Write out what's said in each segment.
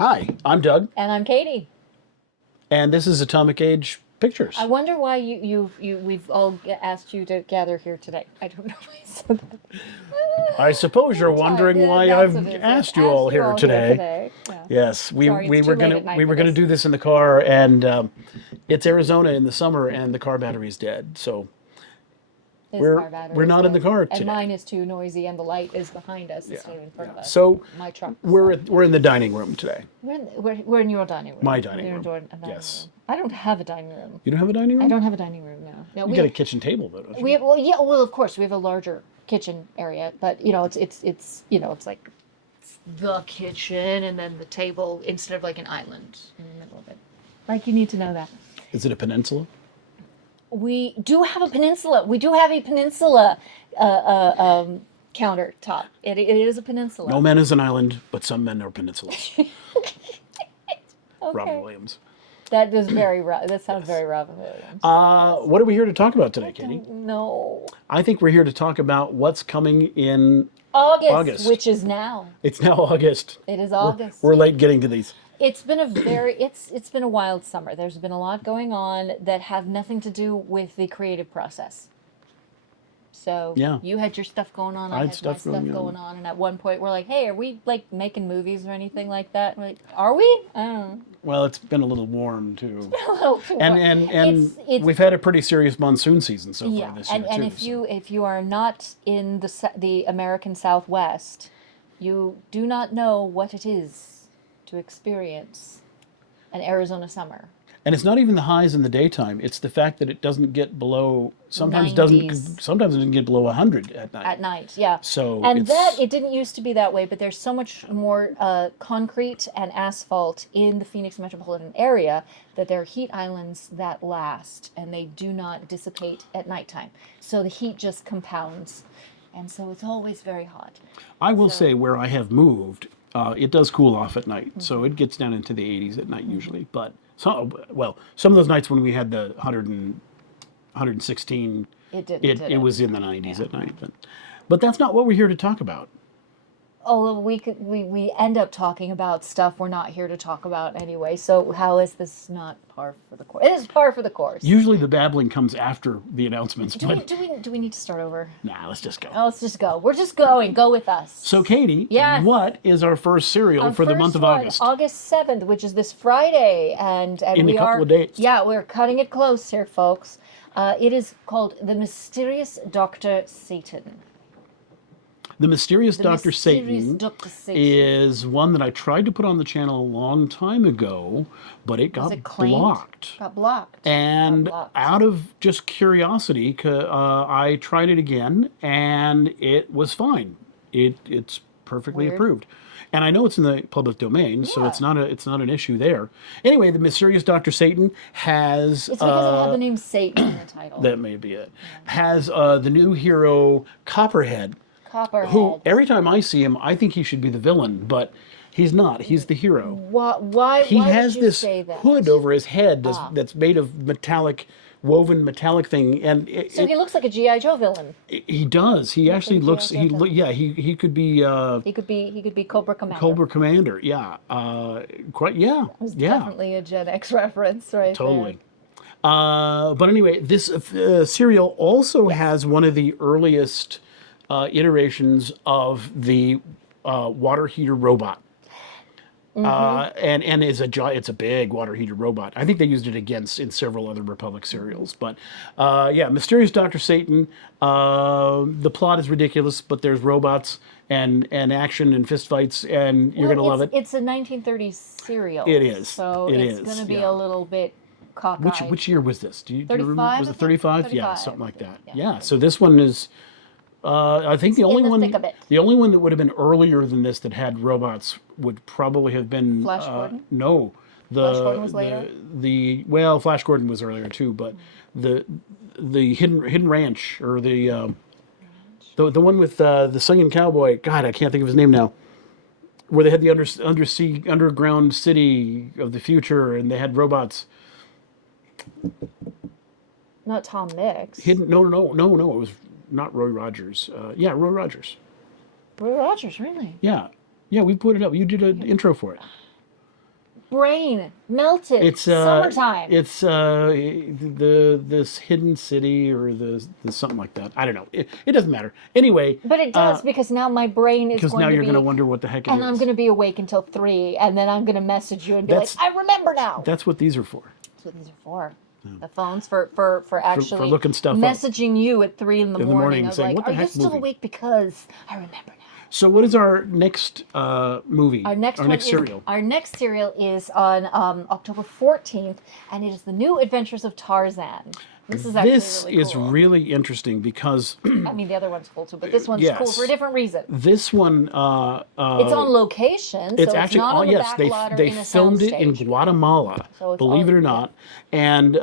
Hi, I'm Doug, And I'm Katie. and this is Atomic Age Pictures. I wonder why we've all asked you to gather here today. I don't know why I said that. I suppose you're wondering why That's what I've it is. asked you all here today. Yeah. Yes, Sorry, it's we too were late gonna at night we were for gonna this. do this in the car, and it's Arizona in the summer, and the car battery's dead. So His we're car battery we're is not in the dead. car And today. mine is too noisy, and the light is behind us instead of in front of us. So My truck. we're in the dining room today. We're in your dining room. My dining We're in room. your dining Yes. room. I don't have a dining room. You don't have a dining room? I don't have a dining room now. No, You got a kitchen table though, don't you? we have, well, yeah, well, of course we have a larger kitchen area, but it's it's like the kitchen and then the table instead of like an island in the middle of it. Like you need to know that. Is it a peninsula? We do have a peninsula. We do have a peninsula countertop. It is a peninsula. No man is an island, but some men are peninsulas. Okay. Robin Williams. That is very. That sounds very Robin Williams. What are we here to talk about today, Katie? No. I think we're here to talk about what's coming in. August, which is now. It's now August. It is August. We're late getting to these. It's been a very it's been a wild summer. There's been a lot going on that have nothing to do with the creative process. So Yeah. you had your stuff going on, I had my stuff going on, and at one point we're like, "Hey, are we like making movies or anything like that?" We're like, "Are we?" I don't know. Well, it's been a little warm too. A little too And warm. It's we've had a pretty serious monsoon season so yeah, far this year and too. if you are not in the American Southwest, you do not know what it is to experience an Arizona summer. And it's not even the highs in the daytime. It's the fact that it doesn't get below. Sometimes 90s. Sometimes it doesn't get below 100 at night. At night, yeah. So and it's- that it didn't used to be that way, but there's so much more concrete and asphalt in the Phoenix metropolitan area that there are heat islands that last and they do not dissipate at nighttime. So the heat just compounds, and so it's always very hot. I will say where I have moved, it does cool off at night, Mm-hmm. so it gets down into the 80s at night usually. But some of those nights when we had the 116, It didn't. it was in the 90s at night. But that's not what we're here to talk about. Oh, we end up talking about stuff we're not here to talk about anyway. So how is this not par for the course? It is par for the course. Usually the babbling comes after the announcements, but Do we need to start over? nah, let's just go. Oh, let's just go. We're just going. Go with us. So, Katie, Yes. what is our first serial Our for the month first of one, August? August 7th, which is this Friday, and In we a couple are of days. Yeah, we're cutting it close here, folks. It is called The Mysterious Dr. Satan. The Mysterious Dr. Mysterious Satan Dr. Satan. is one that I tried to put on the channel a long time ago, but it got it claimed? blocked. Got blocked. And Got blocked. out of just curiosity, I tried it again, and it was fine. It's perfectly Weird. approved, and I know it's in the public domain, so Yeah. it's not an issue there. Anyway, the Mysterious Dr. Satan has It's because it had the name Satan in the title. that may be it. Has the new hero Copperhead, Copperhead. who every time I see him, I think he should be the villain, but he's not. He's the hero. Why He why has did you this say that? hood over his head that's made of woven metallic thing, and So he looks like a G.I. Joe villain. he does. He actually like looks. G.I. Joe He could be He could be Cobra Commander. Cobra Commander. Yeah. Quite. Yeah. Yeah. Definitely a Gen X reference right Totally. But anyway, this serial also has one of the earliest iterations of the water heater robot. And it's a big water heater robot. I think they used it in several other Republic serials. But yeah, Mysterious Dr. Satan. The plot is ridiculous, but there's robots and action and fistfights, and you're gonna love it. It's a 1930s serial. It is. So It it's is, going to be yeah. a little bit cockeyed. Which year was this? Do you remember? 35, Was I it think? 35? Yeah, 35, something like that. yeah. Yeah. So this one is. I think the only in the one, thick of it. the only one that would have been earlier than this that had robots would probably have been Flash Gordon? No, Flash Gordon was later? Flash Gordon was earlier too, but the Hidden Ranch or the one with the singing cowboy. God, I can't think of his name now. Where they had the underground city of the future, and they had robots. Not Tom Mix. No. It was not Roy Rogers. Yeah, Roy Rogers. Roy Rogers, really? Yeah, we put it up. You did an intro for it. brain melted. It's Summertime. It's this hidden city or the something like that. I don't know. It doesn't matter. Anyway, But it does because now my brain is because going now to you're be, going to wonder what the heck it and is. I'm going to be awake until 3, and then I'm going to message you and be That's- like, I remember now. That's what these are for. That's what these are for. The phones for actually looking stuff up. messaging you at 3 in the morning. I was saying, like, "What the are you heck still movie?" awake? Because I remember now. So what is our next movie? Our next serial? Our next serial is on October 14th, and it is the New Adventures of Tarzan. This is actually This really is cool. really interesting because I mean, the other one's cool too, but this one's cool Yes. for a different reason. this one It's on location, so it's actually not on the yes back lot or they in a filmed it in soundstage. Guatemala, So it's believe it all- or not, and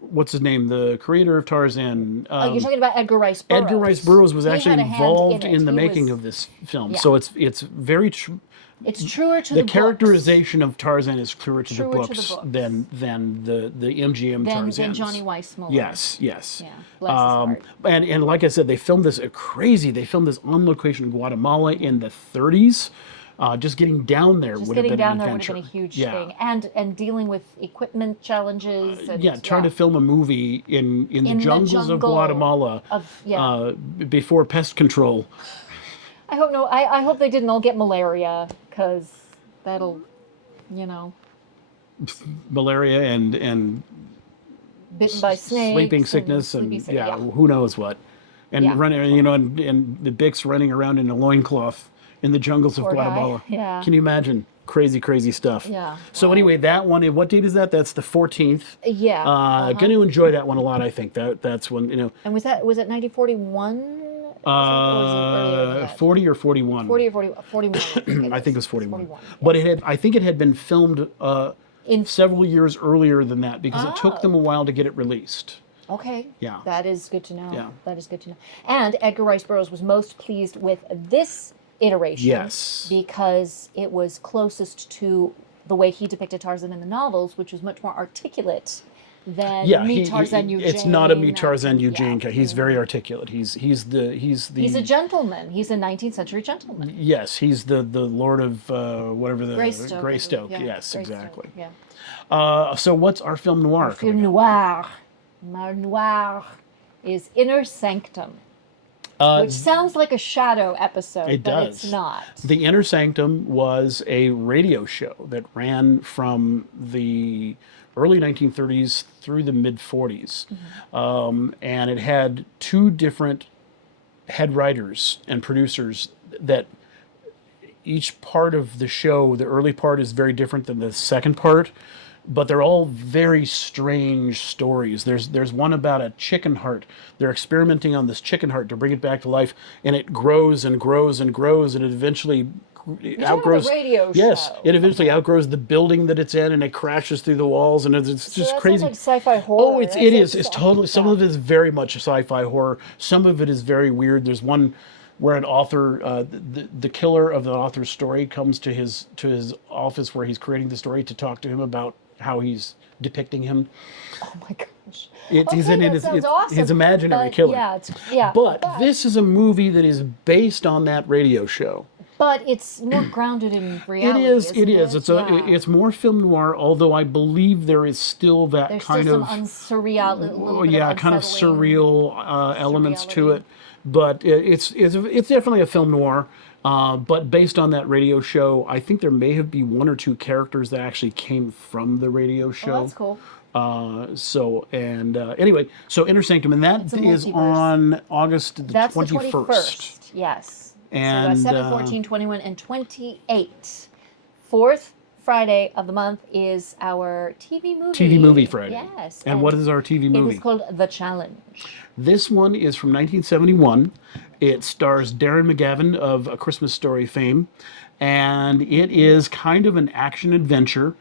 what's his name, the creator of Tarzan, Oh, you're talking about Edgar Rice Burroughs. Edgar Rice Burroughs was He actually had a hand involved in it. in the He making was- of this film, Yeah. so it's very true. It's truer to The the books characterization of Tarzan is truer to the Truer to the books books. than the MGM Tarzan. than Johnny Weissmuller. Yes. Yeah, bless his heart. And like I said, they filmed this crazy. They filmed this on location in Guatemala in the 30s. Just getting down there Just would have getting been down an there would adventure. have been a huge Yeah. thing, and dealing with equipment challenges. And, Yeah, trying to film a movie in the In the jungles of jungle Guatemala before pest control. I hope they didn't all get malaria, because that'll, Malaria and bitten by snakes, sleeping sickness and who knows what. And Yeah. running, and the Bix running around in a loincloth in the jungles of Poor guy. Guatemala. Yeah. Can you imagine? Crazy, crazy stuff. Yeah. So Wow. anyway, that one, what date is that? That's the 14th. Yeah. Going to enjoy that one a lot, I think. That's when, And was it 1941? Or was it earlier than that? 40 or 41. 40 or 41. I think it was 41. 41, But I think it had been filmed In several years earlier than that because it took Oh. them a while to get it released. Okay. Yeah. That is good to know. Yeah. That is good to know. And Edgar Rice Burroughs was most pleased with this iteration. Yes. Because it was closest to the way he depicted Tarzan in the novels, which was much more articulate than Meet Tarzan Eugene. It's not a Meet Tarzan Eugene. Yeah. He's very articulate. He's the He's a gentleman. He's a 19th century gentleman. yes. He's the Lord of whatever the Greystoke. Greystoke. Yeah, Yes, Greystoke, exactly. Yeah. So what's our film noir? Film coming up? noir. Noir is Inner Sanctum, which sounds like a Shadow episode, It but does. it's not. The Inner Sanctum was a radio show that ran from the early 1930s through the mid 40s. And it had two different head writers and producers that each part of the show, the early part is very different than the second part, but they're all very strange stories. There's one about a chicken heart. They're experimenting on this chicken heart to bring it back to life, and it grows and grows and grows, and it eventually outgrows. radio yes, show. it eventually outgrows the building that it's in, and it crashes through the walls, and it's So just that crazy. sounds like sci-fi horror. Oh, it is. It's totally. Some of it is very much sci-fi horror. Some of it is very weird. There's one where an author, the killer of the author's story, comes to his office where he's creating the story to talk to him about how he's depicting him. Oh my gosh. He's in that his, sounds his awesome, imaginary but killer. Yeah, But this is a movie that is based on that radio show. But it's more grounded in reality. It is. Isn't It is. Yeah. It's more film noir, although I believe there is still that There's kind still of some surreal, kind of unsettling- surreal elements to surreality. it. But it's definitely a film noir. But based on that radio show, I think there may have been one or two characters that actually came from the radio show. Oh, that's cool. Anyway, so Inner Sanctum, and that It's a is multiverse. on August the That's 21st. the 21st. Yes. And, so 7, 14, 21, and 28. Fourth Friday of the month is our TV movie. TV movie Friday. Yes. And what is our TV It movie? is called The Challenge. This one is from 1971. It stars Darren McGavin of A Christmas Story fame, and it is kind of an action adventure.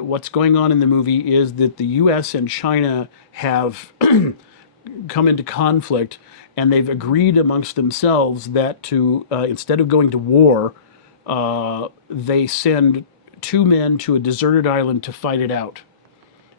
What's going on in the movie is that the U.S. and China have come into conflict, and they've agreed amongst themselves that to instead of going to war, they send two men to a deserted island to fight it out,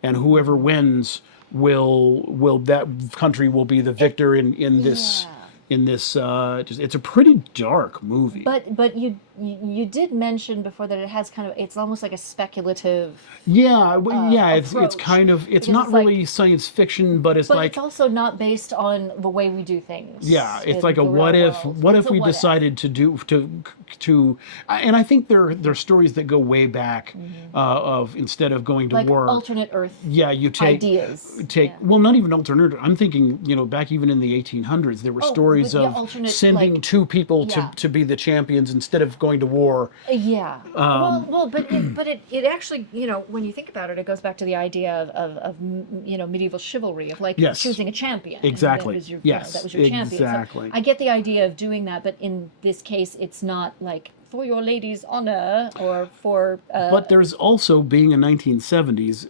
and whoever wins will that country will be the victor in this in this. It's a pretty dark movie. But you did mention before that it has kind of, it's almost like a speculative, Yeah, yeah, it's approach, kind of, it's because not it's like- really science fiction, but it's but like, it's also not based on the way we do things. yeah, it's in like a the what real if, world. what It's if a we what if. decided to, and I think there are stories that go way back, of instead of going to like war. alternate Earth Yeah, you take ideas. take Yeah. well, not even alternate. I'm thinking, back even in the 1800s, there were Oh, stories but yeah, of alternate, sending like- two people yeah. to be the champions instead of going to war. Yeah. But it actually, when you think about it, it goes back to the idea of medieval chivalry, of like Yes. choosing a champion. and Exactly. That was your, Yes, that was your champion. exactly. So I get the idea of doing that, but in this case, it's not like for your lady's honor or for. But there's also, being in 1970s,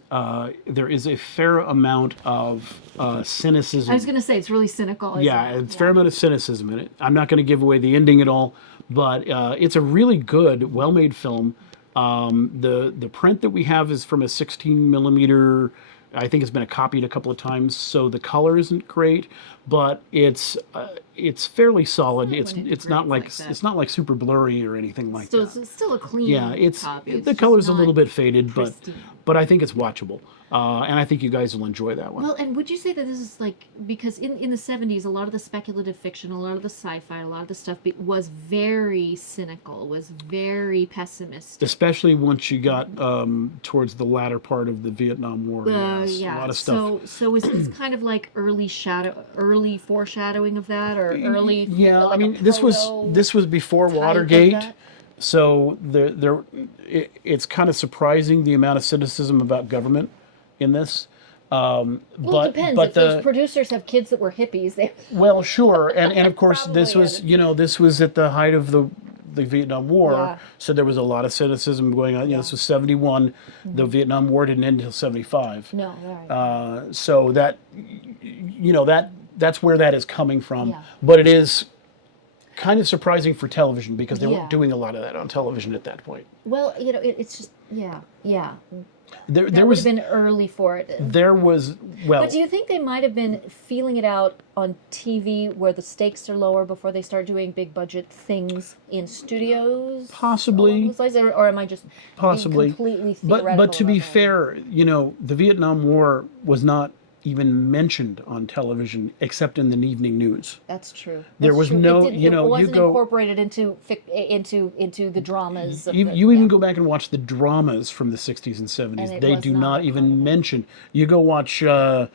there is a fair amount of cynicism. I was going to say it's really cynical. isn't Yeah, it? it's a fair amount of cynicism in it. I'm not going to give away the ending at all, but it's a really good, well-made film. The print that we have is from a 16 millimeter. I think it's been copied a couple of times, so the color isn't great, but it's fairly solid. It's when it's it's not great like like that. it's not like super blurry or anything like So that. it's still a clean. Yeah, it's copy. the just color's a not little bit faded, pristine. but I think it's watchable, and I think you guys will enjoy that one. Well, and would you say that this is like, because in the 70s, a lot of the speculative fiction, a lot of the sci-fi, a lot of the stuff was very cynical, was very pessimistic. Especially once you got towards the latter part of the Vietnam War. Yes, a lot of stuff. So is this kind of like early foreshadowing of that, or early? Yeah, like I a mean, this was before type of Watergate, that? so it's kind of surprising the amount of cynicism about government in this. Well, But it depends. but If those the producers have kids that were hippies, they well, sure, and of course this Probably was is. this was at the height of the Vietnam War, Yeah. so there was a lot of cynicism going on. This was 71. The Vietnam War didn't end until 75. no, right. So that's where that is coming from. Yeah. But it is kind of surprising for television because they Yeah. weren't doing a lot of that on television at that point. Well, it's just yeah. There That would was have been early for it. there was well But do you think they might have been feeling it out on TV where the stakes are lower before they start doing big budget things in studios? Possibly. along those lines? Or am I just Possibly. being completely but theoretical? to be about that? fair, the Vietnam War was not even mentioned on television except in the evening news. That's true. There That's was true. no- it, didn't- you it know, you wasn't go- incorporated into the dramas. Of You, the, you even yeah. go back and watch the dramas from the 60s and 70s. And it They was do not not part of even it. mention. You go watch, the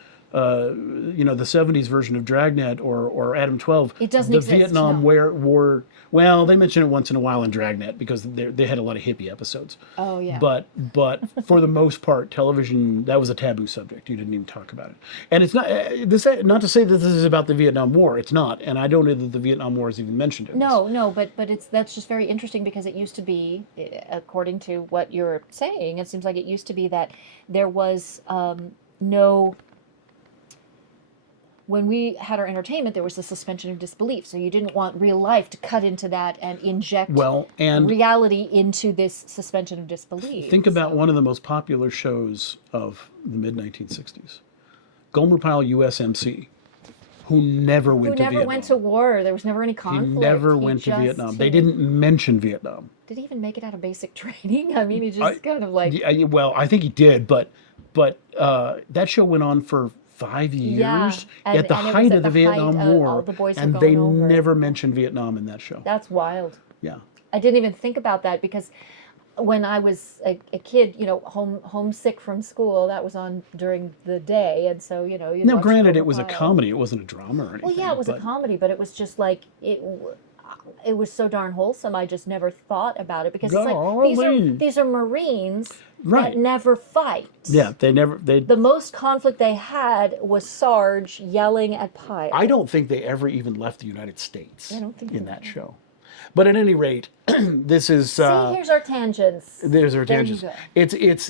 70s version of Dragnet or Adam 12. It doesn't the exist, Vietnam no. War. Well, they mention it once in a while in Dragnet because they had a lot of hippie episodes. Oh yeah. But for the most part, television, that was a taboo subject. You didn't even talk about it. And it's not not to say that this is about the Vietnam War. It's not. And I don't know that the Vietnam War is even mentioned in this. No, but that's just very interesting because it used to be, according to what you're saying, it seems like it used to be that there was no. When we had our entertainment, there was a suspension of disbelief. So you didn't want real life to cut into that and inject Well, and reality into this suspension of disbelief. think about one of the most popular shows of the mid 1960s, Gomer Pyle USMC, who never went who to never Vietnam. went to war. There was never any he conflict. never went to just- Vietnam. They didn't mention Vietnam. Did he even make it out of basic training? I mean, he just kind of like. Yeah, well, I think he did, but that show went on for 5 years Yeah, and- at the and it was height at of the the height Vietnam of all War, the boys were and they going over. never mentioned Vietnam in that show. That's wild. Yeah. I didn't even think about that because when I was a kid, homesick from school, that was on during the day, and so you'd Now, watch granted, Gomer it was a Pyle. comedy; it wasn't a drama or anything. Well, yeah, it was a but- comedy, but it was just like it was so darn wholesome. I just never thought about it because it's like Golly. these are Marines Right. that never fight. Yeah, they. The most conflict they had was Sarge yelling at Pyle. I don't think they ever even left the United States I don't think in they that show. But at any rate, this is See, here's our tangents. there's our There you tangents. go.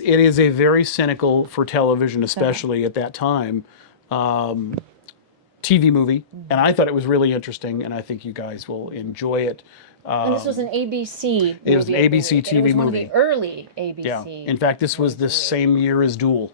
It is a very cynical for television, especially at that time, TV movie, and I thought it was really interesting, and I think you guys will enjoy it. And this was an ABC. It was an movie, I ABC believe, and TV it was one of movie. the early ABC. Yeah. In fact, this was the same year as Duel.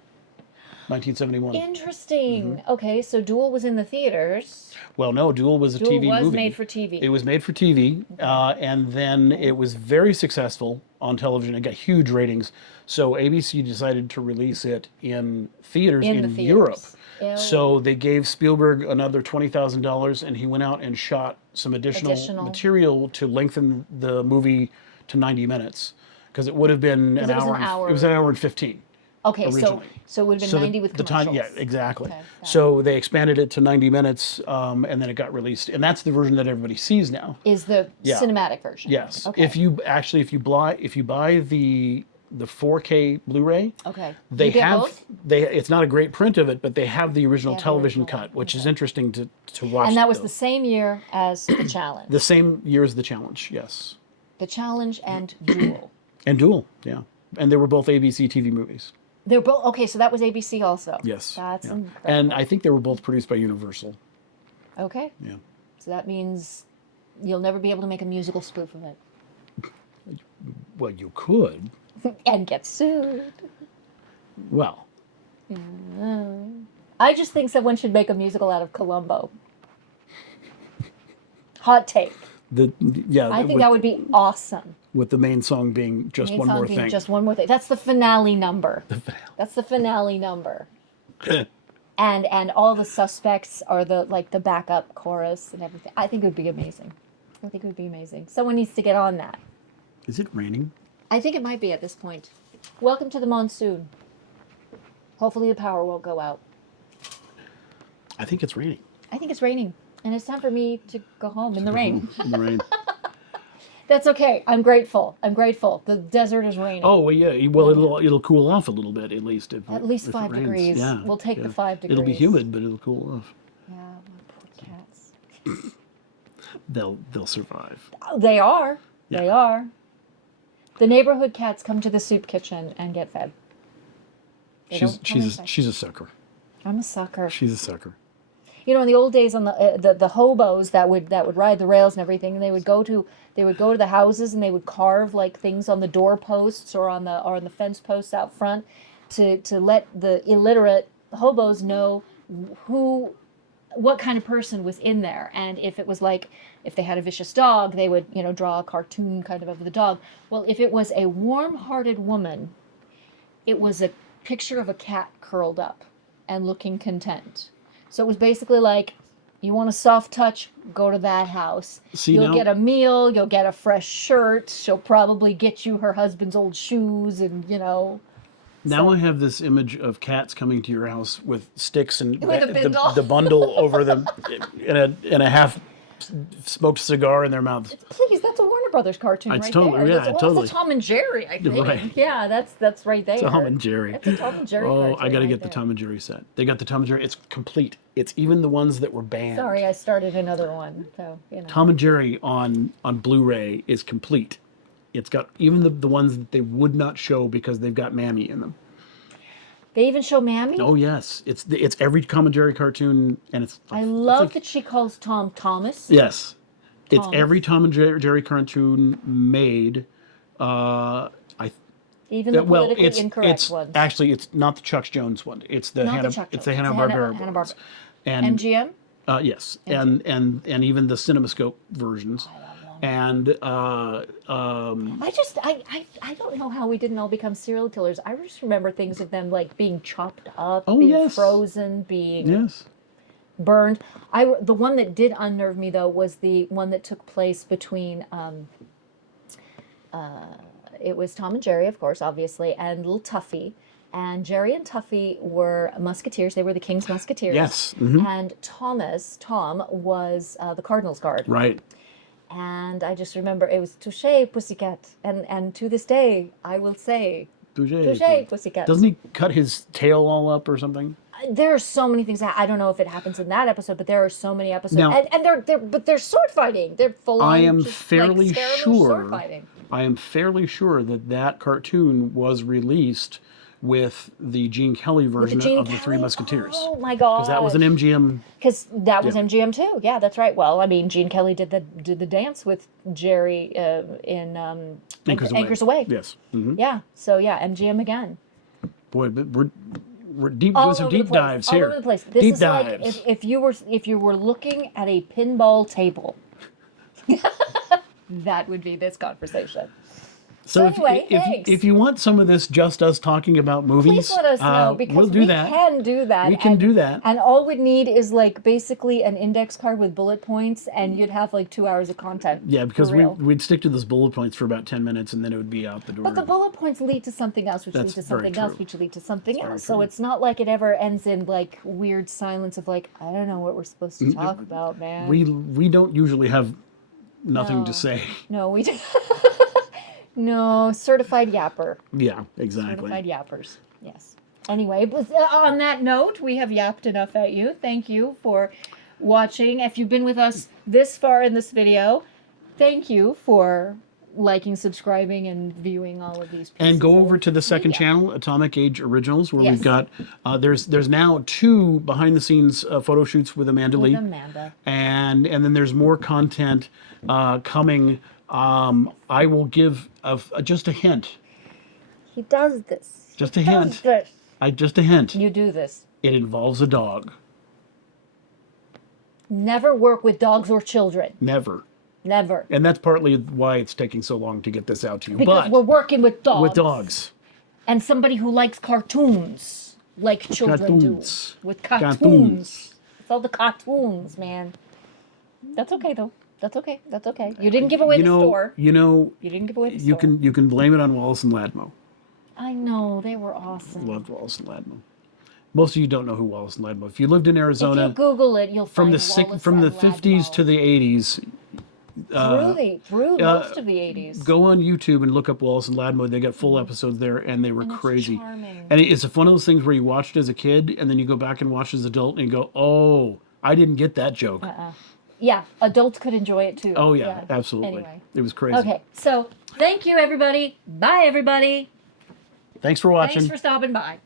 1971. Interesting. Okay, so Duel was in the theaters. Well, no, Duel was a Duel TV was movie. made for TV. It was made for TV, and then it was very successful on television. It got huge ratings. So ABC decided to release it in theaters In in the theaters. Europe. Ew. So they gave Spielberg another $20,000, and he went out and shot some additional material to lengthen the movie to 90 minutes, because it would have been an it was hour. an hour. It was an hour and 15. Okay, originally. so it would have been 90 with the time, commercials. yeah, exactly. Okay, got So they expanded it to 90 minutes, and then it got released, and that's the version that everybody sees now. Is the Yeah. cinematic version. Yes. Okay. If you buy the 4K Blu-ray, Okay. they You get have both? it's not a great print of it, but they have the original They have the television original cut, one. which is interesting to watch. And that was the those. same year as the challenge. The same year as the challenge, yes. The challenge and Duel. And Duel, yeah. And they were both ABC TV movies. They're both okay. So that was ABC also. Yes. That's yeah. incredible. And I think they were both produced by Universal. Okay. Yeah. So that means you'll never be able to make a musical spoof of it Well, you could. and get sued. Well, I just think someone should make a musical out of Columbo. Hot take. I think that would be awesome. with the main song being just Main one song more being thing. Just one more thing. That's the finale number. That's the finale number. And all the suspects are the backup chorus and everything. I think it would be amazing. I think it would be amazing. Someone needs to get on that. Is it raining? I think it might be at this point. Welcome to the monsoon. Hopefully the power won't go out. I think it's raining. I think it's raining. And it's time for me to go home in the rain. In the rain. That's okay. I'm grateful. I'm grateful. The desert is raining. Oh well, yeah. Well, it'll cool off a little bit at least. At least if it 5 rains. degrees. Yeah, We'll take the 5 degrees. It'll be humid, but it'll cool off. Yeah, my poor cats. They'll survive. Oh, they are. Yeah. They are. The neighborhood cats come to the soup kitchen and get fed. They don't come inside. She's a sucker. I'm a sucker. She's a sucker. You know, in the old days, on the hobos that would ride the rails and everything, and they would go to the houses and they would carve like things on the doorposts or on the fence posts out front to let the illiterate hobos know what kind of person was in there. And if it was like, if they had a vicious dog, they would, draw a cartoon kind of the dog. Well, if it was a warm-hearted woman, it was a picture of a cat curled up and looking content. So it was basically like, you want a soft touch, go to that house. You'll get a meal, you'll get a fresh shirt. She'll probably get you her husband's old shoes and, Now I have this image of cats coming to your house with sticks and With a bindle. the bundle over them in a half smoked cigar in their mouths. Please, that's a Warner Brothers cartoon It's right totally- there. yeah, That's totally. a Tom and Jerry, I think. Right. Yeah, that's right there. Tom and Jerry. That's a Tom and Jerry Oh, cartoon I got to right get the there. Tom and Jerry set. They got the Tom and Jerry. It's complete. It's even the ones that were banned. Sorry, I started another one. So, Tom and Jerry on Blu-ray is complete. It's got even the ones that they would not show because they've got Mammy in them. They even show Mammy? Oh yes, it's every Tom and Jerry cartoon, and it's. I love that she calls Tom Thomas. Yes, it's Thomas. every Tom and Jerry cartoon made. Even the Well, politically it's incorrect ones. actually it's not the Chuck Jones one. It's the Not the Hanna. Chuck It's Jones. the It's Hanna Barbera Hanna-Barbera. ones. And MGM? yes, and even the CinemaScope versions, and I don't know how we didn't all become serial killers. I just remember things of them like being chopped up, Oh, being yes. frozen, being yes. burned. The one that did unnerve me though was the one that took place between it was Tom and Jerry, of course, obviously, and Little Tuffy. And Jerry and Tuffy were musketeers. They were the King's musketeers. Yes. Mhm. And Tom was the Cardinal's guard. Right. And I just remember it was touche, pussycat. And to this day, I will say, touche, pussycat. Doesn't he cut his tail all up or something? There are so many things. I don't know if it happens in that episode, but there are so many episodes. Now- and they're sword fighting. They're full on. I am just, fairly like, Scaramouche sure. sword fighting. I am fairly sure that cartoon was released with the Gene Kelly version Gene of the Three Kelly? Musketeers. Oh my god! Because that was an MGM. Because that was Yeah. MGM too. Yeah, that's right. Well, I mean, Gene Kelly did the dance with Jerry in Anchors Away. Yes. Mhm. Yeah. So yeah, MGM again. Boy, but We're doing all some over deep the place, dives all here. over the place. This Deep is dives. like if you were looking at a pinball table. That would be this conversation. So anyway, thanks. if you want some of this just us talking about movies, Please let us know because we'll do we that. can do that. We can do that. And all we'd need is like basically an index card with bullet points, and you'd have like 2 hours of content. Yeah, because for real. we'd stick to those bullet points for about 10 minutes and then it would be out the door. But the bullet points lead to something else, which That's lead to very something else, true. which lead to something very else. So true. it's not like it ever ends in like weird silence of like, I don't know what we're supposed to talk about, man. We don't usually have nothing No. to say. No, we do. No, certified yapper. Yeah, exactly. Certified yappers. Yes. Anyway, but, on that note, we have yapped enough at you. Thank you for watching. If you've been with us this far in this video, thank you for liking, subscribing, and viewing all of these pieces. And go over of to the second media. channel, Atomic Age Originals, where Yes. we've got there's now 2 behind the scenes photo shoots with Amanda With Lee, Amanda. and then there's more content coming. I will give just a hint. He does this. Just a He does hint. this. Just a hint. You do this. It involves a dog. Never work with dogs or children. Never. Never. And that's partly why it's taking so long to get this out to you. Because we're But working with dogs. with dogs. And somebody who likes cartoons, like children Cartoons. do. With cartoons. Cartoons. It's all the cartoons, man. That's okay, though. That's okay. That's okay. You didn't give away the store. You You didn't give away the store. can blame it on Wallace and Ladmo. I know. They were awesome. Loved Wallace and Ladmo. Most of you don't know who Wallace and Ladmo. If you lived in If you Arizona Google it, you'll from find the Wallace from the and 50s Ladmo. to the 80s, through most of the 80s. go on YouTube and look up Wallace and Ladmo. They got full episodes there, and they were it's crazy. charming. And it's one of those things where you watched as a kid, and then you go back and watch as an adult, and you go, "Oh, I didn't get that joke." Yeah, adults could enjoy it too. Oh yeah, absolutely. Anyway. It was crazy. Okay, so thank you, everybody. Bye, everybody. Thanks for watching. Thanks for stopping by.